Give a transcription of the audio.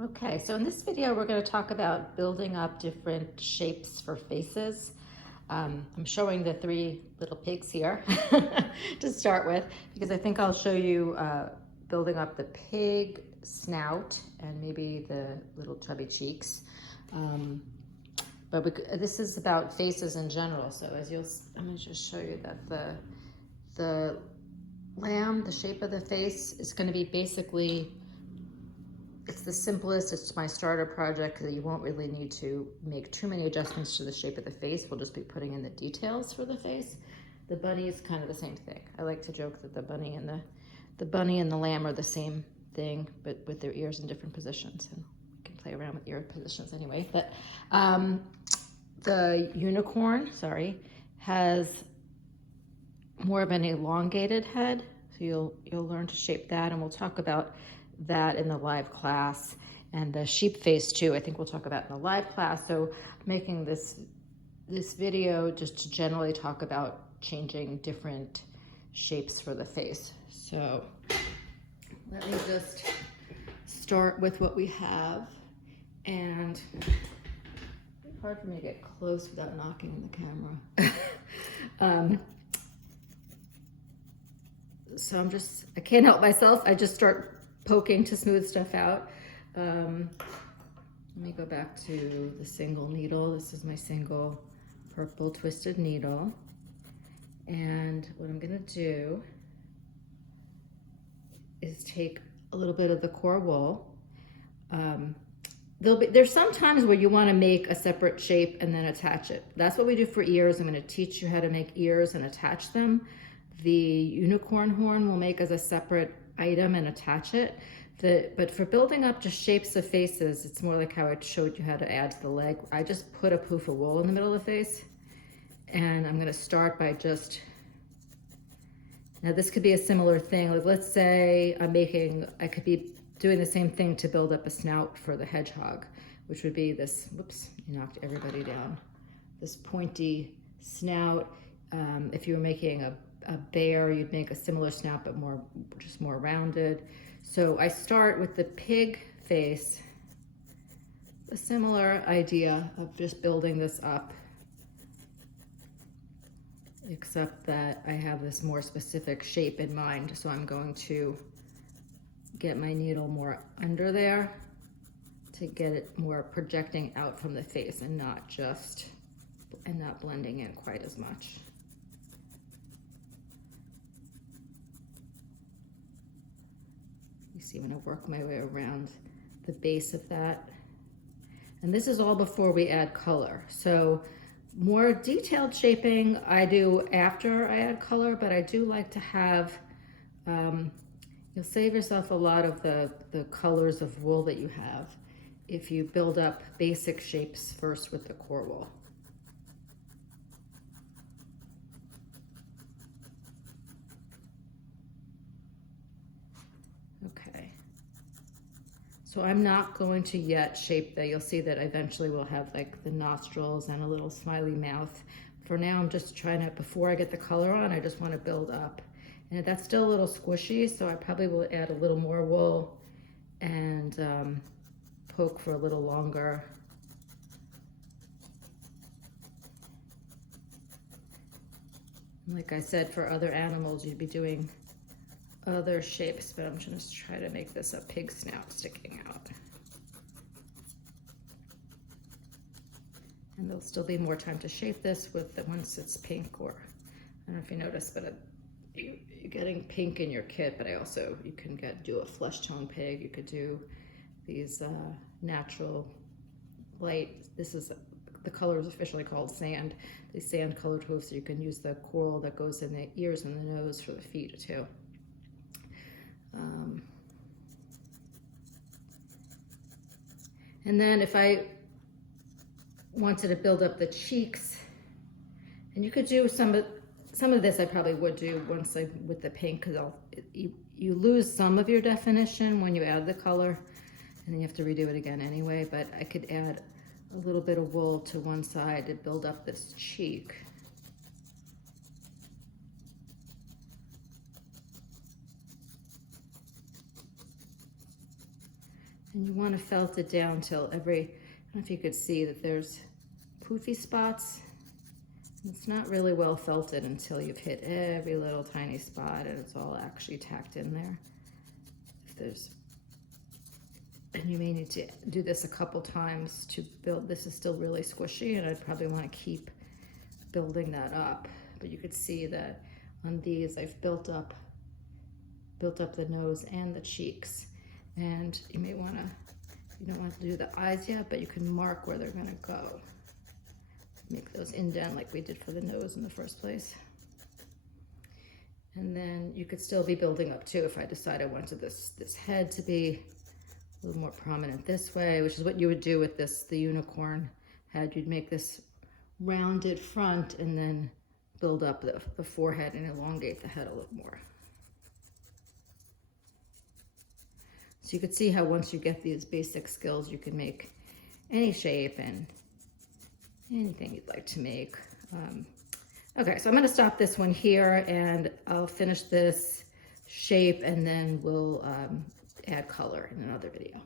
Okay, so in this video, we're going to talk about building up different shapes for faces. I'm showing the three little pigs here to start with, because I think I'll show you building up the pig snout and maybe the little chubby cheeks. This is about faces in general. So I'm going to just show you that the lamb, the shape of the face is going to be basically, it's the simplest. It's my starter project because you won't really need to make too many adjustments to the shape of the face. We'll just be putting in the details for the face. The bunny is kind of the same thing. I like to joke that the bunny and the lamb are the same thing, but with their ears in different positions. And we can play around with ear positions anyway. But the unicorn, has more of an elongated head. So you'll learn to shape that, and we'll talk about that in the live class, and the sheep face too. I think we'll talk about in the live class. So making this video just to generally talk about changing different shapes for the face. So let me just start with what we have, and it's hard for me to get close without knocking in the camera. So I can't help myself. I just start poking to smooth stuff out. Let me go back to the single needle. This is my single purple twisted needle. And what I'm gonna do is take a little bit of the core wool. There's some times where you wanna make a separate shape and then attach it. That's what we do for ears. I'm gonna teach you how to make ears and attach them. The unicorn horn we'll make as a separate item and attach it. But for building up just shapes of faces, it's more like how I showed you how to add to the leg. I just put a poof of wool in the middle of the face, and I'm gonna start by now this could be a similar thing. Like let's say I could be doing the same thing to build up a snout for the hedgehog, which would be this, whoops, you knocked everybody down. This pointy snout. If you were making a bear, you'd make a similar snout, but just more rounded. So I start with the pig face, a similar idea of just building this up, except that I have this more specific shape in mind. So I'm going to get my needle more under there to get it more projecting out from the face and not blending in quite as much. You see when I work my way around the base of that. And this is all before we add color. So more detailed shaping I do after I add color, but I do like to have, you'll save yourself a lot of the colors of wool that you have if you build up basic shapes first with the core wool. Okay, so I'm not going to yet shape that. You'll see that eventually we'll have like the nostrils and a little smiley mouth. For now, I'm just trying to, before I get the color on, I just want to build up. And that's still a little squishy, so I probably will add a little more wool and poke for a little longer. Like I said, for other animals, you'd be doing other shapes, but I'm just try to make this a pig snout sticking out. And there'll still be more time to shape this once it's pink, or I don't know if you noticed, but you're getting pink in your kit, but you can do a flesh tone pig. You could do these natural light. The color is officially called sand. These sand colored hooves, so you can use the coral that goes in the ears and the nose for the feet too. And then if I wanted to build up the cheeks, and you could do some of this I probably would do with the pink, because you lose some of your definition when you add the color, and then you have to redo it again anyway. But I could add a little bit of wool to one side to build up this cheek. And you want to felt it down till every, I don't know if you could see that there's poofy spots. It's not really well felted until you've hit every little tiny spot and it's all actually tacked in there. If there's, and you may need to do this a couple times to build. This is still really squishy and I'd probably want to keep building that up. But you could see that on these I've built up the nose and the cheeks. And you may want to, you don't want to do the eyes yet, but you can mark where they're going to go. Make those indent like we did for the nose in the first place. And then you could still be building up too if I decide I wanted this head to be a little more prominent this way, which is what you would do with the unicorn head. You'd make this rounded front and then build up the forehead and elongate the head a little more. So you could see how once you get these basic skills, you can make any shape and anything you'd like to make. Okay, so I'm going to stop this one here and I'll finish this shape and then we'll add color in another video.